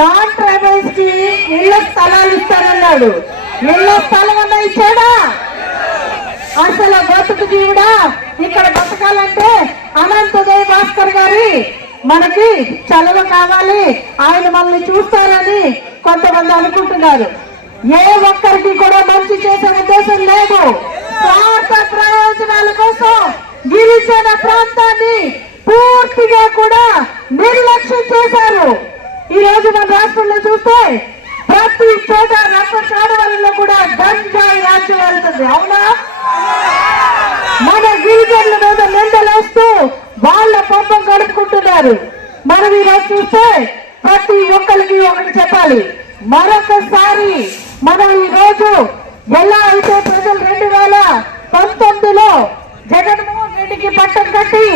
Non tribals కి ఇళ్ల స్థలాలు ఇస్తానన్నాడు. ఇళ్ల స్థలం అన్నా ఇచ్చాడా? అసలు బతుకు జీవుడా? ఇక్కడ బతకాలంటే అనంతోదయ భాస్కర్ గారి మనకి చలవ కావాలి, ఆయన మనల్ని చూస్తారని కొంతమంది అనుకుంటున్నారు. ఏ ఒక్కరికి కూడా మంచి చేసే ఉద్దేశం లేదు. స్వార్థ ప్రయోజనాల కోసం గిరిజన ప్రాంతాన్ని పూర్తిగా కూడా నిర్లక్ష్యం చేశారు. ఈ రోజు మన రాష్ట్రంలో చూస్తే ప్రతి చోట రంపచాడవరంలో కూడా గంజాయి రాజ్యం వెళ్తుంది. అవునా? మన గిరిజనుల మీద నిందలేస్తూ వాళ్ళ పాపం గడుపుకుంటున్నారు. మనం ఈరోజు చూస్తే ప్రతి ఒక్కరికి ఒకటి చెప్పాలి. మరొకసారి మనం ఈ రోజు ఎలా అయితే ప్రజలు 2019లో జగన్మోహన్ రెడ్డికి పట్టం కట్టి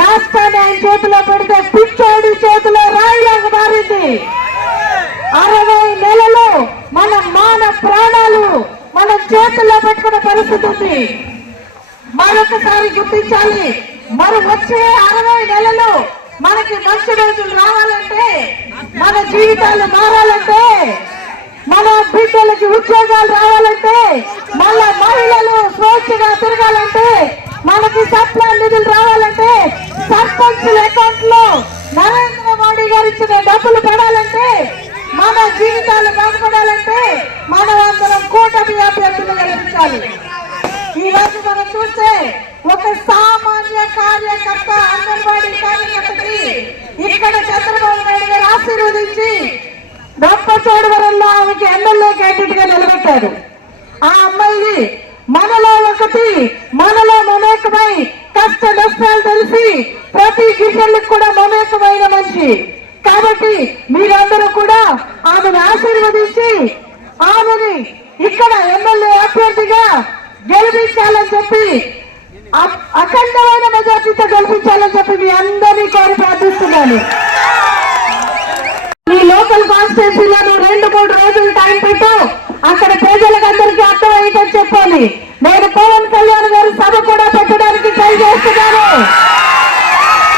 రాష్ట్రాన్ని ఆయన చేతిలో పెడితే పిచ్చోడి చేతిలో రాయిలాగా మారింది. 60 నెలలు మన మాన ప్రాణాలు మన చేతుల్లో పెట్టుకునే పరిస్థితి ఉంది. మరొకసారి గుర్తించాలి. మరి వచ్చే 60 నెలలు మనకి మంచి రోజులు రావాలంటే, మన జీవితాలు మారాలంటే, మన బిడ్డలకి ఉద్యోగాలు రావాలంటే, మళ్ళా మహిళలు స్వేచ్ఛగా తిరగాలంటే, మనకి సప్లై నిధులు రావాలంటే, సర్పంచుల అకౌంట్ లో నరేంద్ర మోడీ గారు ఇచ్చిన డబ్బులు పడాలంటే, మన జీవితాలు బాగుపడాలంటే మనం అందరం కూటమి అభ్యర్థులు గెలిపించాలి. ఈ రోజు మనం చూస్తే ఒక సామాన్య కార్యకర్త, అంగన్వాడీ కార్యకర్తకి ఇక్కడ చంద్రబాబు నాయుడు గారు ఆశీర్వదించి రంపచోడవరంలో ఆమెకి ఎమ్మెల్యే క్యాండిడేట్ గా నిలబెట్టారు. ఆ అమ్మాయిని మనలో ఒకటి, మనలో మమేకమై కష్ట నష్టాలు తెలిసి ప్రతి గిరిజనులకు కూడా మమేకమైన మనిషి. కాబట్టి మీరందరూ కూడా ఆమెను ఆశీర్వదించి ఆమెని ఇక్కడ ఎమ్మెల్యే అభ్యర్థిగా గెలిపించాలని చెప్పి, అఖండమైన మెజార్టీతో గెలిపించాలని చెప్పి మీ అందరినీ కోరి ప్రార్థిస్తున్నాను. ఈ లోకల్ కాన్స్టిట్యూన్సీలను 2-3 రోజులు టైం పెట్టు, అక్కడ ప్రజలకందరికీ అర్థమయ్యేటని చెప్పాలి. నేను పవన్ కళ్యాణ్ గారి సభ కూడా పెట్టడానికి ట్రై చేస్తున్నాను.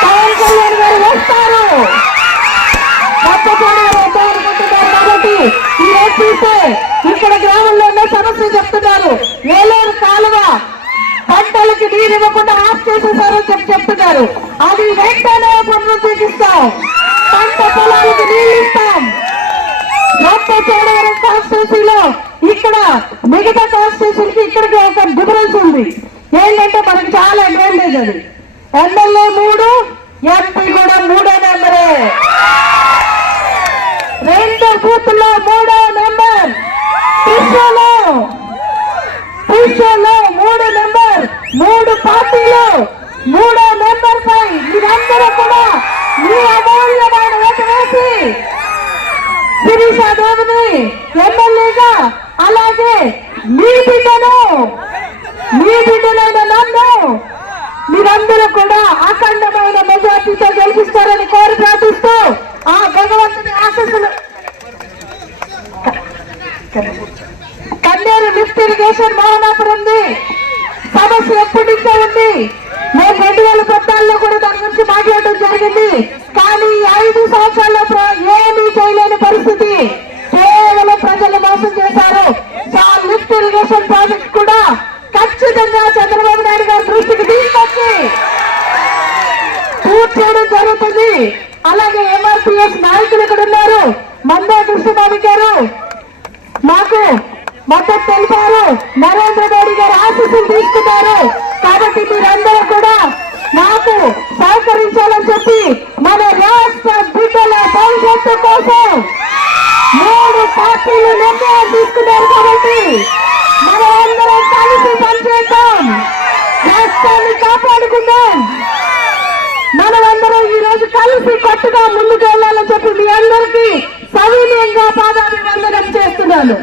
పవన్ కళ్యాణ్ గారు వస్తారు, కాబట్టి ఈ రోజు చూస్తే ఇక్కడ గ్రామంలో ఉన్న సమస్య చెప్తున్నారు. ఏలూరు కాలువ పంటలకి నీరు ఇవ్వకుండా ఆఫ్ చేసేసారని చెప్తున్నారు. అది వెంటనే పునరుద్ధరిస్తాం, పంట పొలాలకు నీళ్ళు ఇస్తాం. రంపచోడవరం కాన్స్టిట్యూన్సీలో ఇక్కడ మిగతా కాన్స్టిట్యూన్సీకి ఇక్కడికి ఒక డిఫరెన్స్ ఉంది. ఏంటంటే మనకి చాలా అడ్వాంటేజ్. అది ఎమ్మెల్యే 3, ఎంపీ కూడా 3 నెంబరే. 2 బూత్లో 3వ నెంబర్, టిష్యూలో 3 నెంబర్, 3 పార్టీలు 3వ నెంబర్ పై మీరందరూ కూడా మీ అమూల్యమైన ఓటు వేసి శిరీషాదేవిని ఎమ్మెల్యేగా, అలాగే మీ బిడ్డలైన నన్ను మీరందరూ కూడా అఖండమైన మెజార్టీతో గెలిపిస్తారని కోరి ప్రార్థిస్తూ ఆ భగవంతుని ఆశీస్సులు. కన్నేరు లిఫ్ట్ ఇరిగేషన్ మోహనాపురం ఉంది, సమస్య ఎప్పటి నుంచో ఉంది. నేను 2014లో కూడా దాని గురించి మాట్లాడడం జరిగింది. కానీ 5 సంవత్సరాల్లో ఏమీ చేయలేని పరిస్థితి. కేవలం ప్రజలు మోసం చేశారు. లిఫ్ట్ ఇరిగేషన్ ప్రాజెక్ట్ కూడా ఖచ్చితంగా చంద్రబాబు నాయుడు గారి దృష్టికి తీసుకొచ్చి పూర్తి చేయడం జరుగుతుంది. అలాగే ఎంఆర్పీఎస్ నాయకులు ఇక్కడ ఉన్నారు. మందే కృష్ణబాబు గారు మాకు మద్దతు తెలిపారు. నరేంద్ర మోడీ గారు ఆశీస్సులు తీసుకున్నారు. కాబట్టి మీరందరూ కూడా నాకు సహకరించాలని చెప్పి మన రాష్ట్ర బిడ్డల భవిష్యత్తు కోసం 3 పార్టీలు నిర్ణయం తీసుకున్నారు. కాబట్టి మనం అందరం కలిసి పనిచేద్దాం, రాష్ట్రాన్ని కాపాడుకుందాం. మనమందరం ఈ రోజు కలిసి కొత్తగా ముందుకు వెళ్ళాలని చెప్పి మీ అందరికీ సవినయంగా పాదాభివందనం చేస్తున్నాను.